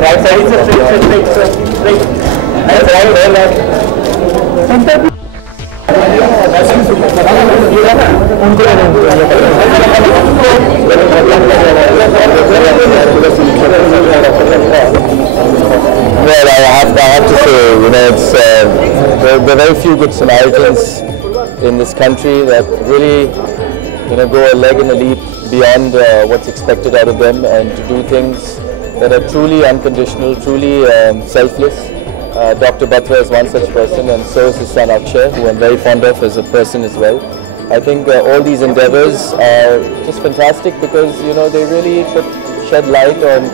right side is straight. That's right, Well, I have to say, you know, it's there are very few good Samaritans in this country that really, you know, go a leg and a leap beyond what's expected out of them, and to do things that are truly unconditional, truly selfless. Dr. Batra is one such person, and so is his son Akshay, who I'm very fond of as a person as well. I think all these endeavors are just fantastic because, you know, they really shed light on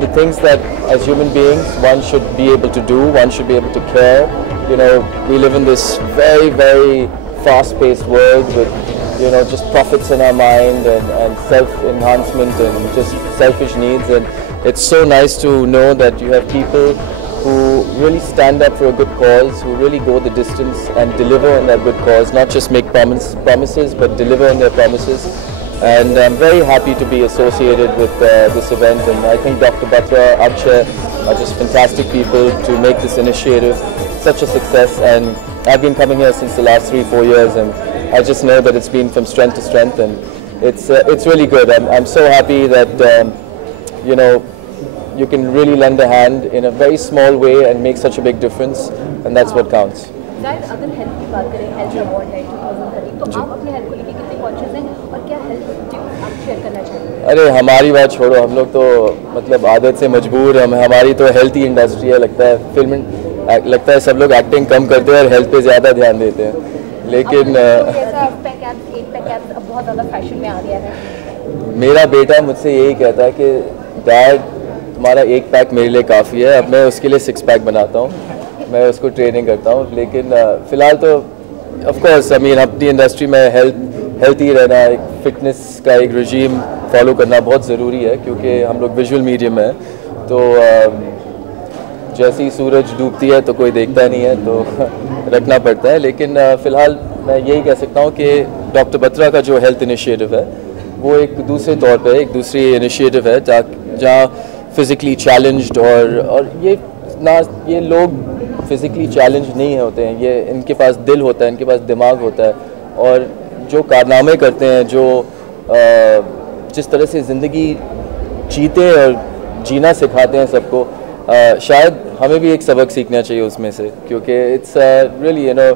the things that as human beings one should be able to do, one should be able to care. You know, we live in this very, very fast-paced world with, you know, just profits in our mind and self-enhancement and just selfish needs, and it's so nice to know that you have people who really stand up for a good cause, who really go the distance and deliver on that good cause, not just make promises but deliver on their promises. And I'm very happy to be associated with this event, and I think Dr. Batra, Akshay are just fantastic people to make this initiative such a success. And I've been coming here since the last 3-4 years, and I just know that it's been from strength to strength, and it's really good. I'm so happy that you know, you can really lend a hand in a very small way and make such a big difference, and that's what counts. अगर health की बात करें, health award है 2013, तो आप अपने health को लेकर कितने कॉन्शियस हैं और क्या हेल्थ टिप्स आप शेयर करना चाहेंगे? अरे हमारी बात छोड़ो, हम लोग तो मतलब आदत से मजबूर, हमारी तो हेल्थ ही इंडस्ट्री है। लगता है सब लोग एक्टिंग कम करते हैं और हेल्थ पे ज़्यादा ध्यान देते हैं, लेकिन अब बहुत ज़्यादा फैशन में आ गया है। मेरा बेटा मुझसे यही कहता है कि डैड तुम्हारा 1 पैक मेरे लिए काफ़ी है, अब मैं उसके लिए 6 पैक बनाता हूँ, मैं उसको ट्रेनिंग करता हूँ। लेकिन फ़िलहाल तो ऑफ कोर्स आई मीन अपनी इंडस्ट्री में हेल्थी रहना, एक फिटनेस का एक रजीम फॉलो करना बहुत ज़रूरी है, क्योंकि हम लोग विजुअल मीडियम है, तो जैसे ही सूरज डूबती है तो कोई देखता नहीं है, तो रखना पड़ता है। लेकिन फ़िलहाल मैं यही कह सकता हूँ कि डॉक्टर बत्रा का जो हेल्थ इनिशिएटिव है वो एक दूसरे तौर पे एक दूसरी इनिशिएटिव है जहाँ फिज़िकली चैलेंज्ड और ये लोग फिज़िकली चैलेंज नहीं होते हैं, ये इनके पास दिल होता है, इनके पास दिमाग होता है, और जो कारनामे करते हैं, जो जिस तरह से ज़िंदगी जीते और जीना सिखाते हैं सबको, शायद हमें भी एक सबक सीखना चाहिए उसमें से, क्योंकि it's really, you know,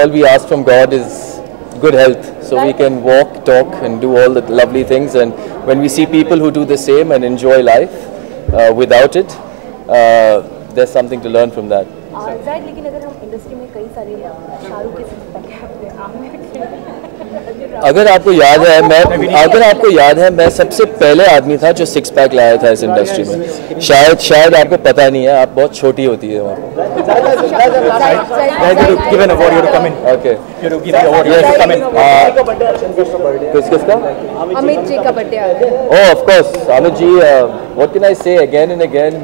all we ask from God is good health, so we can walk, talk and do all the lovely things, and when we see people who do the same and enjoy life without it, there's something to learn from that. जाहिर, लेकिन अगर हम industry में कई सारे शाहरुख के अगर आपको याद है मैं सबसे पहले आदमी था जो 6 पैक लाया था इस इंडस्ट्री में। शायद आपको पता नहीं है, आप बहुत छोटी होती है वहाँ। किसका? अमित जी का बर्थडे आ रहा है। Oh, of course, Amit ji. What can I say? Again and again,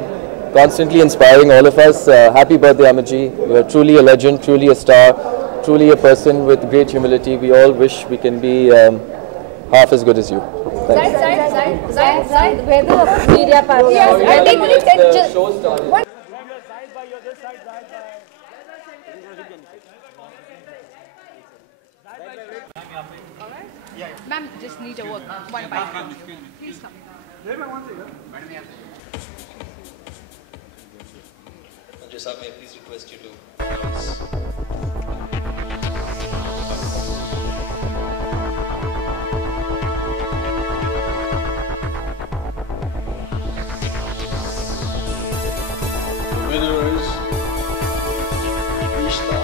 constantly inspiring all of us. Happy birthday, Amit ji. You are truly a legend, truly a star, truly a person with great humility. We all wish we can be half as good as you. Zaid, where the media part? I think we can just. Ma'am, just need to work one by one. Please come. Just may I please request you to announce. Winner is Ishtar.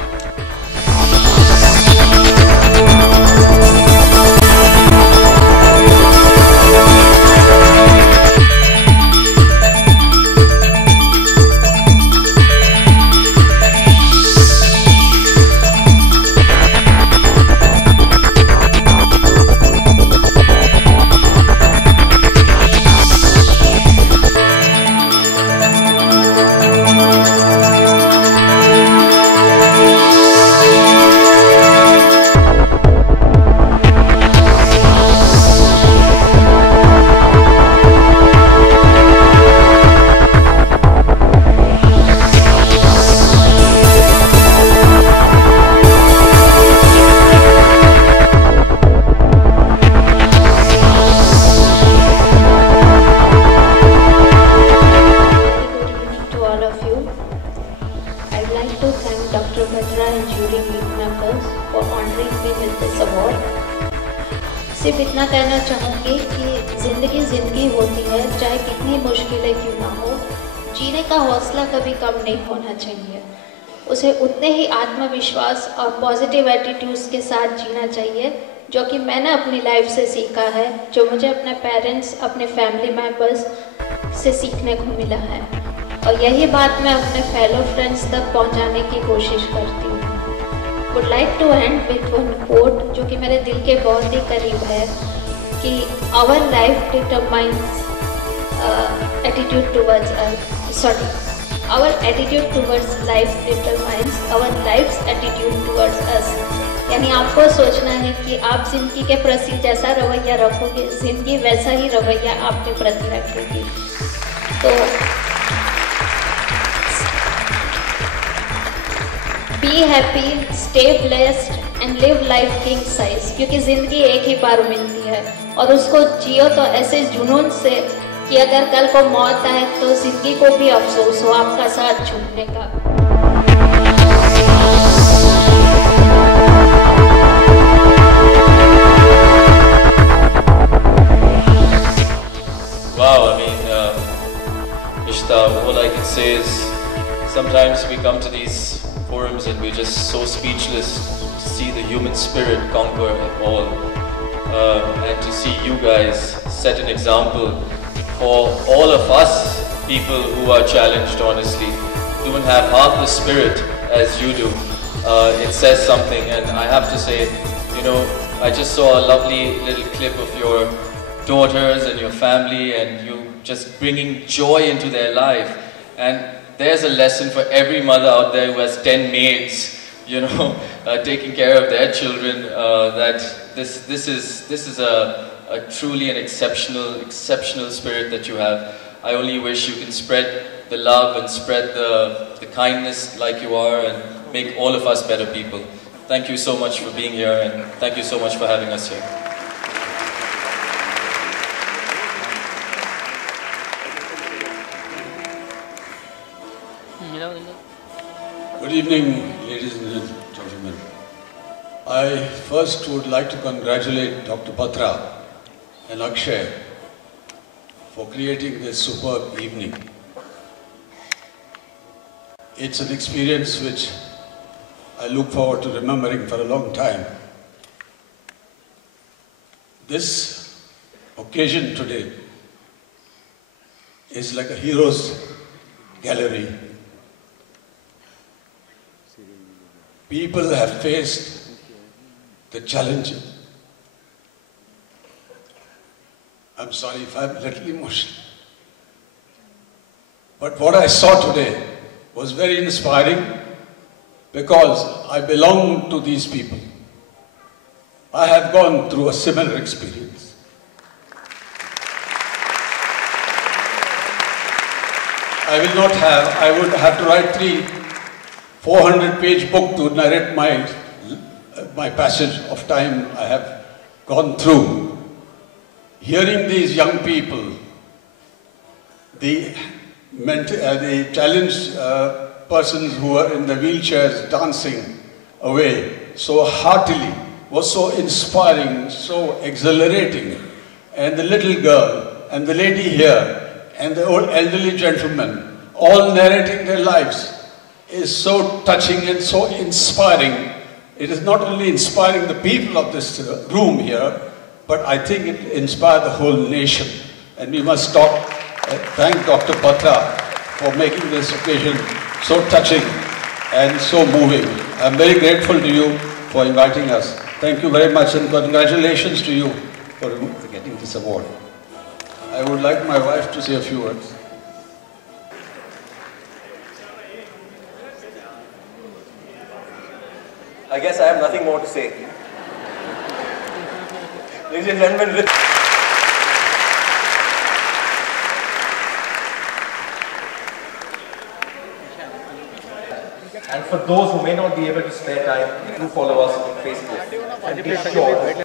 इतना कहना चाहूँगी कि ज़िंदगी होती है, चाहे कितनी मुश्किलें क्यों ना हो, जीने का हौसला कभी कम नहीं होना चाहिए। उसे उतने ही आत्मविश्वास और पॉजिटिव एटीट्यूड्स के साथ जीना चाहिए, जो कि मैंने अपनी लाइफ से सीखा है, जो मुझे अपने पेरेंट्स, अपने फैमिली मेम्बर्स से सीखने को मिला है। और यही बात मैं अपने फेलो फ्रेंड्स तक पहुंचाने की कोशिश करती हूँ। Would like to end with one quote जो कि मेरे दिल के बहुत ही करीब है कि our life determines attitude towards our attitude towards life determines our life's attitude towards us। यानी आपको सोचना है कि आप जिंदगी के प्रति जैसा रवैया रखोगे, जिंदगी वैसा ही रवैया आपके प्रति रखेगी। तो be happy, stay blessed and live life king size, क्योंकि ज़िंदगी एक ही बार मिलती है और उसको जियो तो ऐसे जुनून से कि अगर कल को मौत आए तो ज़िंदगी को भी अफसोस हो आपका साथ छूटने का। Wow, I mean, Ishta, all I can say is sometimes we come to these forums and we're just so speechless to see the human spirit conquer it all, and to see you guys set an example for all of us people who are challenged, honestly, don't have half the spirit as you do. It says something, and I have to say, you know, I just saw a lovely little clip of your daughters and your family and you just bringing joy into their life. And there's a lesson for every mother out there who has 10 maids, you know, taking care of their children, that this is a truly an exceptional spirit that you have. I only wish you can spread the love and spread the kindness like you are and make all of us better people. Thank you so much for being here and thank you so much for having us here. Good evening, ladies and gentlemen. I first would like to congratulate Dr. Patra and Akshay for creating this superb evening. It's an experience which I look forward to remembering for a long time. This occasion today is like a hero's gallery. People have faced the challenge. I'm sorry if I'm a little emotional. But what I saw today was very inspiring because I belong to these people. I have gone through a similar experience. I would have to write 400-page book to narrate my passage of time I have gone through. Hearing these young people, the challenged persons who are in the wheelchairs dancing away so heartily was so inspiring, so exhilarating. And the little girl and the lady here and the old elderly gentleman all narrating their lives is so touching and so inspiring. It is not only inspiring the people of this room here, but I think it inspired the whole nation. And we must thank Dr. Patra for making this occasion so touching and so moving. I'm very grateful to you for inviting us. Thank you very much and congratulations to you for getting this award. I would like my wife to say a few words. I guess I have nothing more to say. Ladies and gentlemen, and for those who may not be able to spare time, do follow us on Facebook and be sure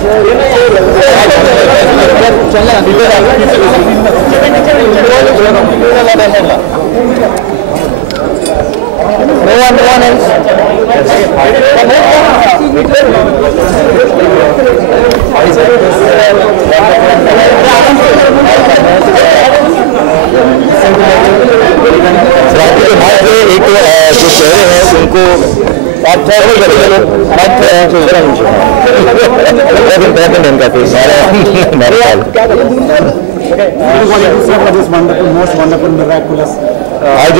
एक जो चेहरे हैं उनको आप I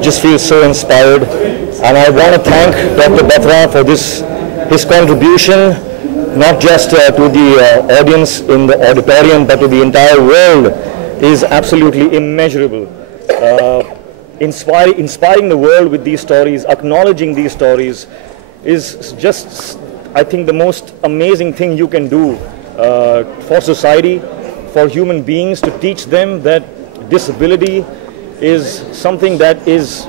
just feel so inspired, and I want to thank Dr. Batra for his contribution, not just to the audience in the auditorium, but to the entire world, is absolutely immeasurable. Inspiring the world with these stories, acknowledging these stories, is just, I think, the most amazing thing you can do for society, for human beings, to teach them that disability is something that is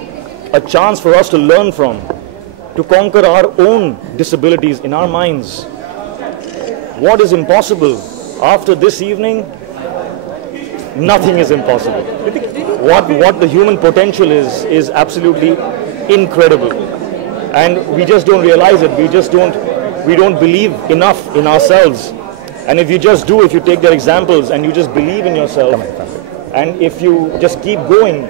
a chance for us to learn from, to conquer our own disabilities in our minds. What is impossible? After this evening, nothing is impossible. What the human potential is absolutely incredible, and we just don't realize it. We don't believe enough in ourselves. And if you take their examples and you just believe in yourself, and if you just keep going,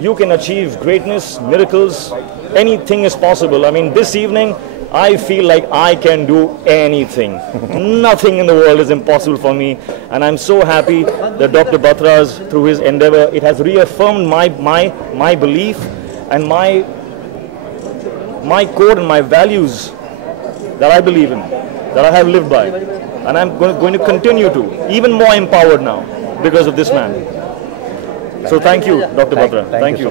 you can achieve greatness, miracles. Anything is possible. I mean, this evening, I feel like I can do anything. Nothing in the world is impossible for me. And I'm so happy that Dr. Batra's, through his endeavor, it has reaffirmed my belief and my code and my values that I believe in, that I have lived by. And I'm going to continue to, even more empowered now because of this man. So thank you, Dr. Batra. Thank you.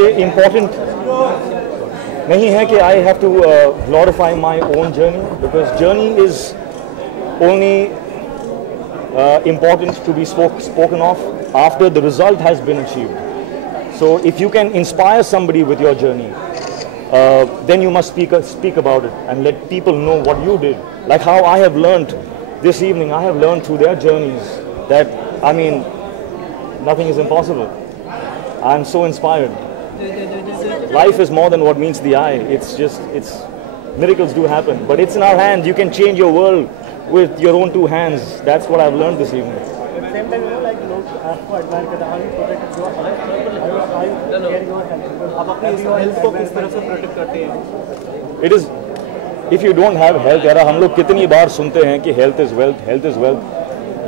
ये important नहीं है कि I have to glorify my own journey, because journey is only important to be spoken of after the result has been achieved. So if you can inspire somebody with your journey, then you must speak about it and let people know what you did. Like how I have learned this evening, I have learned through their journeys that, I mean, nothing is impossible. I'm so inspired. Life is more than what meets the eye. Miracles do happen, but it's in our hands. You can change your world with your own two hands. That's what I've learned this evening. It is, if you don't have health, यार हम लोग कितनी बार सुनते हैं कि health is wealth,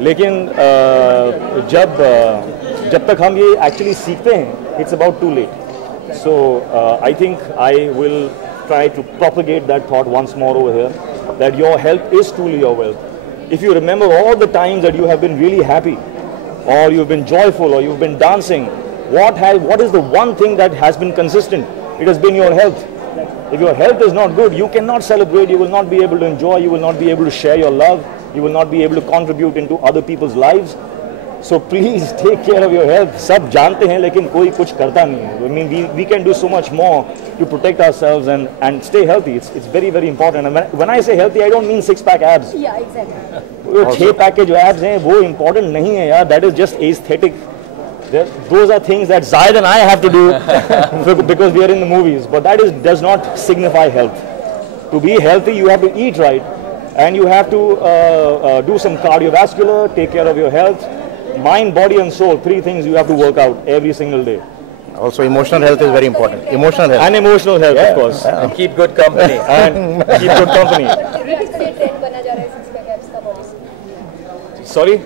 लेकिन जब तक हम ये actually सीखते हैं, it's about too late. So I think I will try to propagate that thought once more over here, that your health is truly your wealth. If you remember all the times that you have been really happy, or you've been joyful, or you've been dancing, what is the one thing that has been consistent? It has been your health. If your health is not good, you cannot celebrate, you will not be able to enjoy, you will not be able to share your love, you will not be able to contribute into other people's lives. So please take care of your health. सब जानते हैं लेकिन कोई कुछ करता नहीं है. I mean, we can do so much more to protect ourselves and stay healthy. It's very, very important. And when I say healthy, I don't mean six-pack abs. Yeah, exactly. वो 6-pack के जो abs हैं वो important नहीं है यार. That is just aesthetic. Those are things that Zayed and I have to do because we are in the movies. But that does not signify health. To be healthy, you have to eat right, and you have to do some cardiovascular, take care of your health. Mind, body and soul, 3 things you have to work out every single day. Also emotional health is very important. Emotional health. And emotional health, of course. Yeah. And keep good company. Sorry?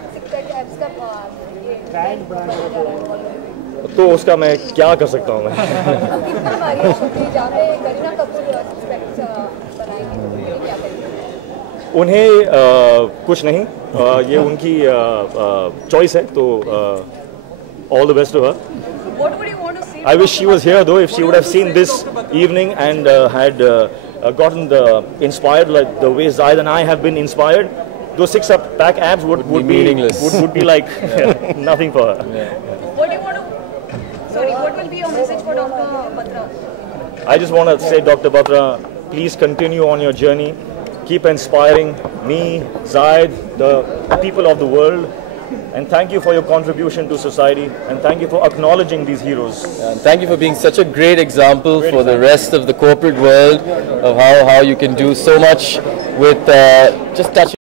तो उसका मैं क्या कर सकता हूँ मैं? उन्हें कुछ नहीं, ये उनकी choice है, तो all the best to her. What would you want to see? I wish she was here though. If she would have seen this evening and had gotten inspired like the way Zayed and I have been inspired, those six-pack abs would be meaningless. Would be like nothing for her. What do you want to? Sorry, what will be your message for Dr. Batra? I just want to say, Dr. Batra, please continue on your journey. Keep inspiring me, Zaid, the people of the world. And thank you for your contribution to society. And thank you for acknowledging these heroes. And thank you for being such a great example for the rest of the corporate world of how you can do so much with just touching